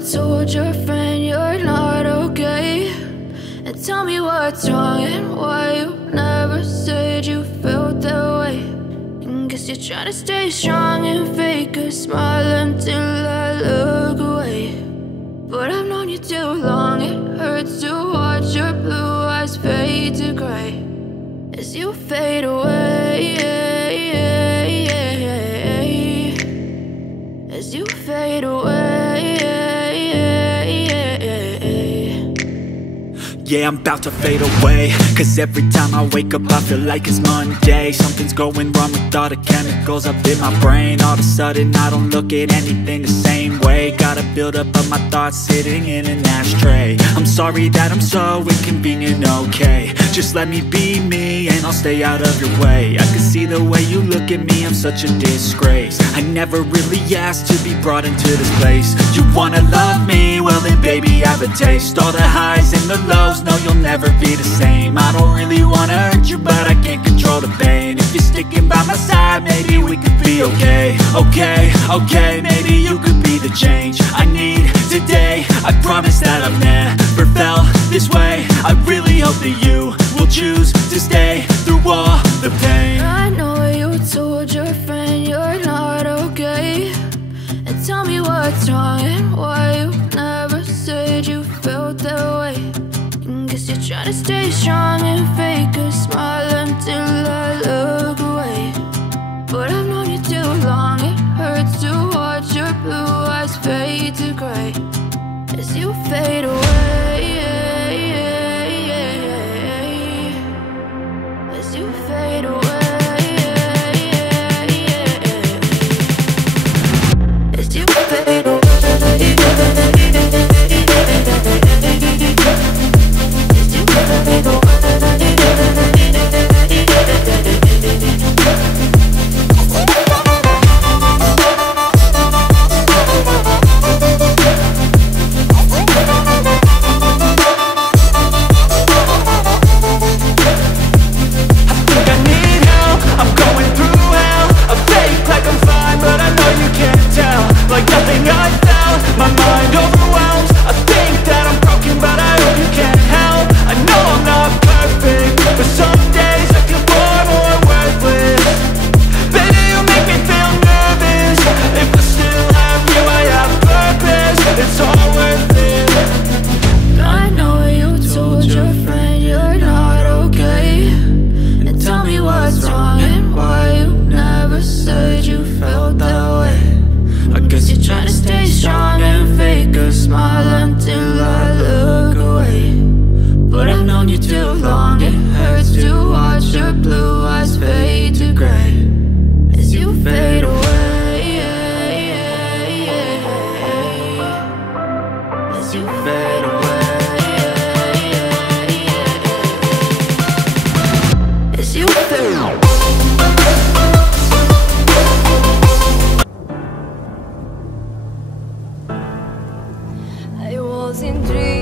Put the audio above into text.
told your friend you're not okay, and tell me what's wrong and why you never said you felt that way. And guess you're trying to stay strong and fake a smile until I look away. But I've known you too long, it hurts to watch your blue eyes fade to gray as you fade away, as you fade away. Yeah, I'm about to fade away, cause every time I wake up I feel like it's Monday. Something's going wrong with all the chemicals up in my brain. All of a sudden I don't look at anything the same way. Gotta build up of my thoughts sitting in an ashtray. I'm sorry that I'm so inconvenient, okay. Just let me be me and I'll stay out of your way. I can see the way you look at me, I'm such a disgrace. I never really asked to be brought into this place. You wanna love me? Well then baby have a taste. All the highs and the lows, no, you'll never be the same. I don't really wanna hurt you, but I can't control the pain. If you're sticking by my side, maybe we could be okay. Okay, okay, maybe you could be the change I need today. I promise that I've never felt this way. I really hope that you will choose to stay through all the pain. I know you told your friend you're not okay, and tell me what's wrong and why you never said you felt that way. Guess you're trying to stay strong and fake a smile until I look away. But I've known you too long, it hurts to watch your blue eyes fade to gray as you fade away, as you fade away, as you fade away. I was in dreams.